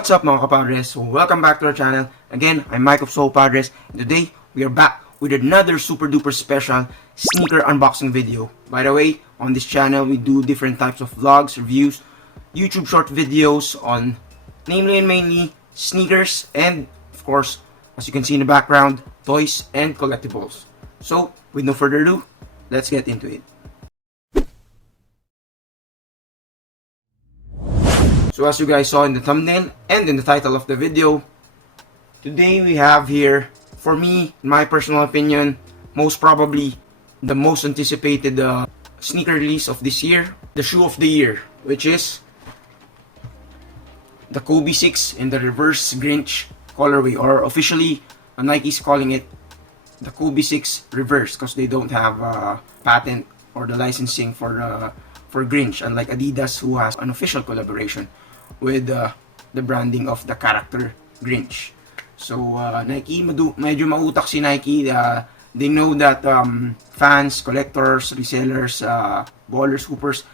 What's up mga Padres? So welcome back to our channel. Again, I'm Mike of Soul Padres. And today, we are back with another super duper special sneaker unboxing video. By the way, on this channel, we do different types of vlogs, reviews, YouTube short videos on namely and mainly sneakers and, of course, as you can see in the background, toys and collectibles. So, with no further ado, let's get into it. So as you guys saw in the thumbnail and in the title of the video, today we have here, for me, in my personal opinion, most probably the most anticipated sneaker release of this year, the shoe of the year, which is the Kobe 6 in the reverse Grinch colorway, or officially Nike's calling it the Kobe 6 reverse because they don't have a patent or the licensing for Grinch, unlike Adidas, who has an official collaboration with the branding of the character Grinch. So Nike, medyo mautak si Nike. They know that fans, collectors, resellers, ballers, hoopers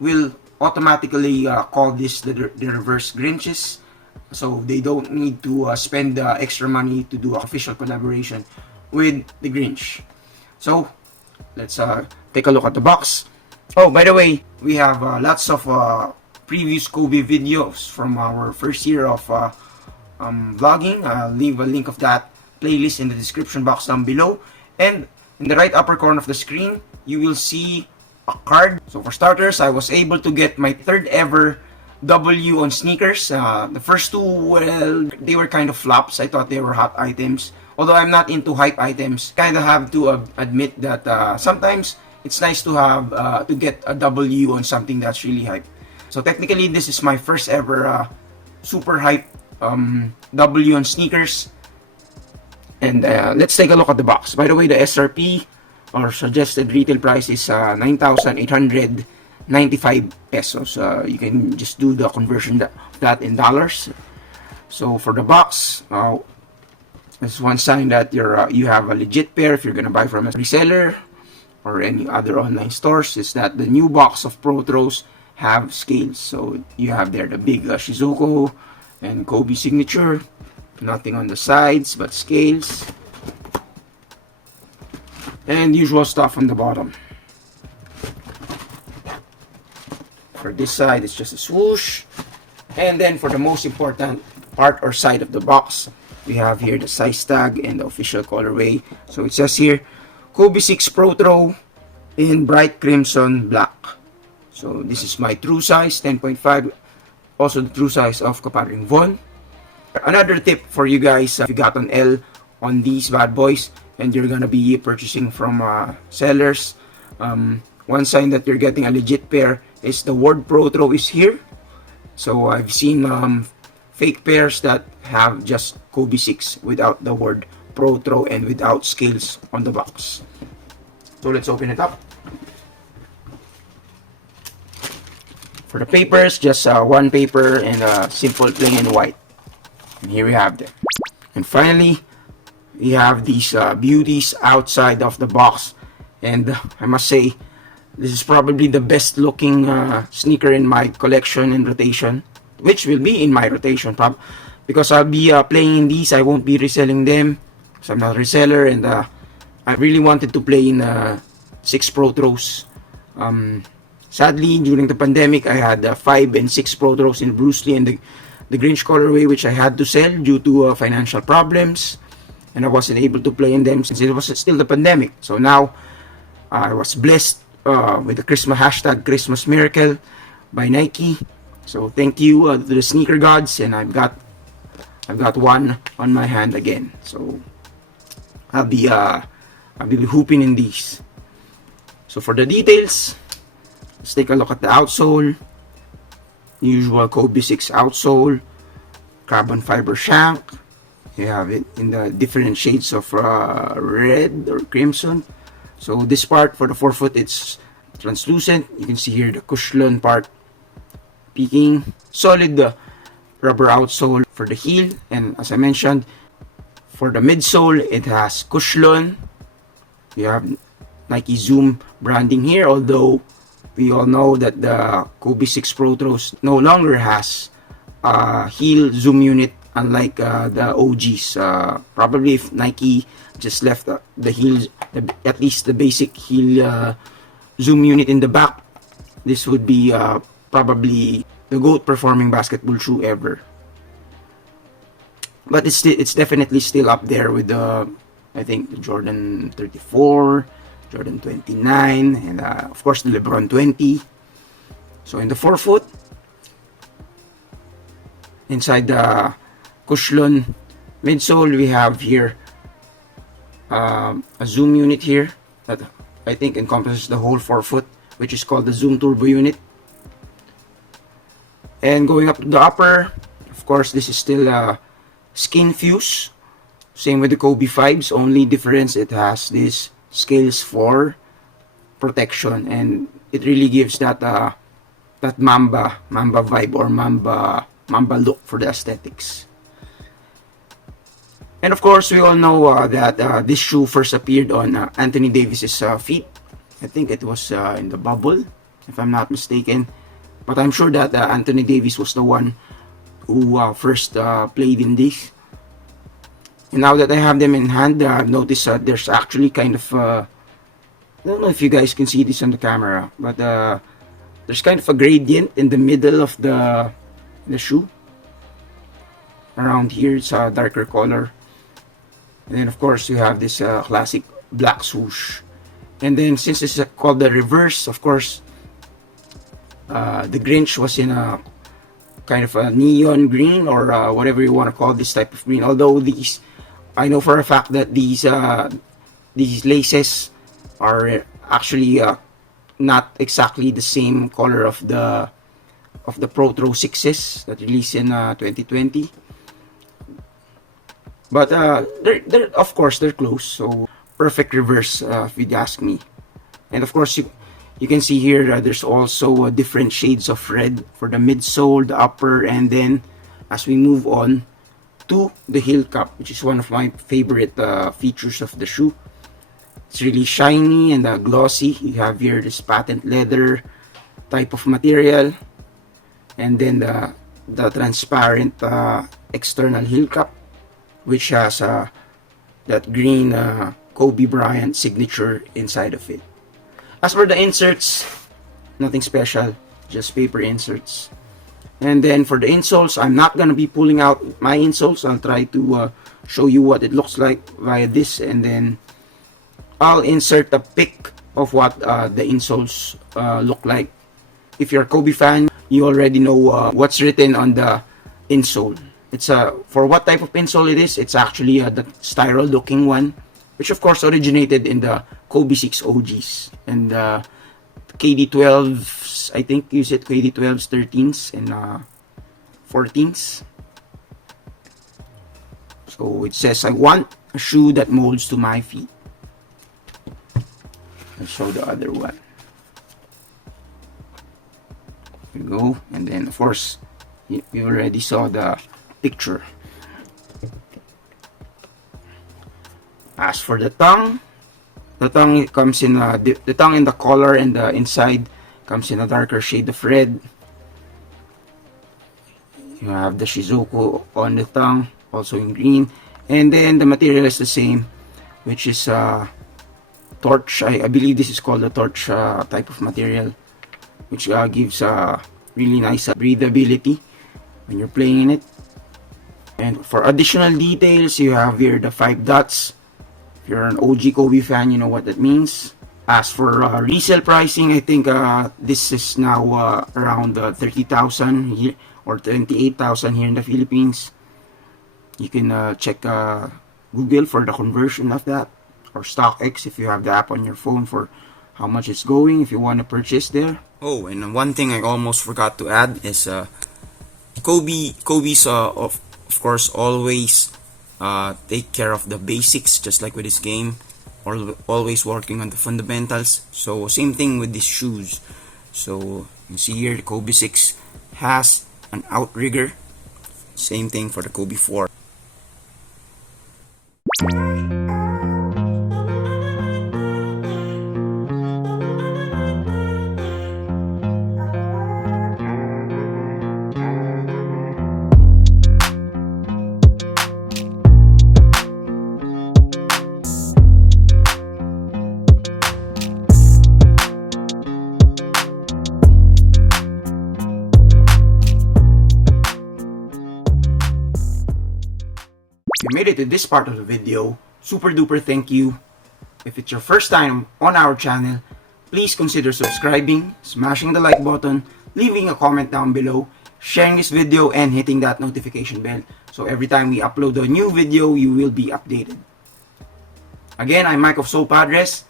will automatically call this the reverse Grinches. So they don't need to spend extra money to do an official collaboration with the Grinch. So let's take a look at the box. Oh, by the way, we have lots of previous Kobe videos from our first year of vlogging. I'll leave a link of that playlist in the description box down below. And in the right upper corner of the screen, you will see a card. So for starters, I was able to get my third ever W on sneakers. The first two, well, they were kind of flops. I thought they were hot items. Although I'm not into hype items, kind of have to admit that sometimes it's nice to have to get a W on something that's really hype. So technically, this is my first ever super hype W on sneakers. And let's take a look at the box. By the way, the SRP or suggested retail price is 9,895 pesos. You can just do the conversion of that in dollars. So for the box, there's one sign that you have a legit pair if you're gonna buy from a reseller or any other online stores. Is that the new box of Pro Throws have scales. So you have there the big Shizuko and Kobe signature. Nothing on the sides but scales. And usual stuff on the bottom. For this side, it's just a swoosh. And then for the most important part or side of the box, we have here the size tag and the official colorway. So it says here, Kobe 6 Pro Throw in bright crimson black. So this is my true size, 10.5. Also the true size of Kaparing Von. Another tip for you guys, if you got an L on these bad boys and you're gonna be purchasing from sellers, one sign that you're getting a legit pair is the word Pro Throw is here. So I've seen fake pairs that have just Kobe 6 without the word Pro Throw and without scales on the box. So let's open it up. For the papers, just one paper and a simple plain white. And here we have them. And finally, we have these beauties outside of the box. And I must say, this is probably the best looking sneaker in my collection and rotation, which will be in my rotation because I'll be playing in these. I won't be reselling them because I'm not a reseller, and I really wanted to play in 6 Pro Throws. Sadly, during the pandemic, I had 5 and 6 Pro Throws in Bruce Lee and the Grinch colorway, which I had to sell due to financial problems, and I wasn't able to play in them since it was still the pandemic. So now I was blessed with the Christmas hashtag Christmas Miracle by Nike. So thank you to the sneaker gods, and I've got one on my hand again. So I'll be hooping in these. So for the details, let's take a look at the outsole. Usual Kobe 6 outsole, carbon fiber shank. You have it in the different shades of red or crimson. So this part for the forefoot, it's translucent. You can see here the cushion part peeking. Solid rubber outsole for the heel, and as I mentioned, for the midsole, it has cushion. You have Nike Zoom branding here, although we all know that the Kobe 6 Pro Throws no longer has heel zoom unit, unlike the OGs. Probably if Nike just left the heel, at least the basic heel zoom unit in the back, this would be probably the GOAT performing basketball shoe ever. But it's definitely still up there with the, I think, the Jordan 34, Jordan 29, and of course the LeBron 20. So in the forefoot, inside the Cushlon midsole, we have here a zoom unit here that I think encompasses the whole forefoot, which is called the Zoom Turbo unit. And going up to the upper, of course, this is still skin fuse. Same with the Kobe 5s, only difference it has this scales for protection, and it really gives that that Mamba vibe, or Mamba look for the aesthetics. And of course, we all know that this shoe first appeared on Anthony Davis's feet. I think it was in the bubble, if I'm not mistaken. But I'm sure that Anthony Davis was the one who first played in this. And now that I have them in hand, I've noticed there's actually kind of, I don't know if you guys can see this on the camera, but there's kind of a gradient in the middle of the shoe. Around here, it's a darker color. And then of course you have this classic black swoosh. And then since it's called the reverse, of course, the Grinch was in a kind of a neon green, or whatever you want to call this type of green. Although these, I know for a fact that these laces are actually not exactly the same color of the Pro Throw 6s that released in 2020. But they're of course they're close, so perfect reverse if you'd ask me. And of course you can see here there's also different shades of red for the midsole, the upper, and then as we move on to the heel cap, which is one of my favorite features of the shoe. It's really shiny and glossy. You have here this patent leather type of material, and then the transparent external heel cap, which has that green Kobe Bryant signature inside of it. As for the inserts, nothing special, just paper inserts. And then for the insoles, I'm not gonna be pulling out my insoles. I'll try to show you what it looks like via this, and then I'll insert a pic of what the insoles look like. If you're a Kobe fan, you already know what's written on the insole. It's for what type of insole it is. It's actually the styrol looking one, which of course originated in the Kobe 6 OGs, and KD12s, I think use it, KD12s, 13s, and 14s. So it says, I want a shoe that molds to my feet. I'll show the other one. Here we go. And then of course you already saw the picture. As for the tongue comes in the tongue and the collar and the inside comes in a darker shade of red. You have the Shizuku on the tongue, also in green, and then the material is the same, which is torch. I believe this is called a torch type of material, which gives really nice breathability when you're playing in it. And for additional details, you have here the 5 dots. If you're an OG Kobe fan, you know what that means. As for resale pricing, I think this is now around 30,000 here, or 28,000 here in the Philippines. You can check Google for the conversion of that, or StockX if you have the app on your phone for how much it's going if you want to purchase there. Oh, and one thing I almost forgot to add is Kobe's of course always take care of the basics, just like with this game, or always working on the fundamentals. So same thing with these shoes. So you see here the Kobe 6 has an outrigger, same thing for the Kobe 4. made it to this part of the video, super duper thank you. If it's your first time on our channel, please consider subscribing, smashing the like button, leaving a comment down below, sharing this video, and hitting that notification bell. So every time we upload a new video, you will be updated. Again, I'm Mike of Soul Padres.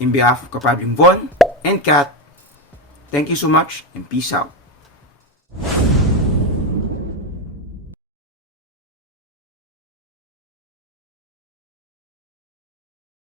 In behalf of Kapadring Von and Kat, thank you so much and peace out.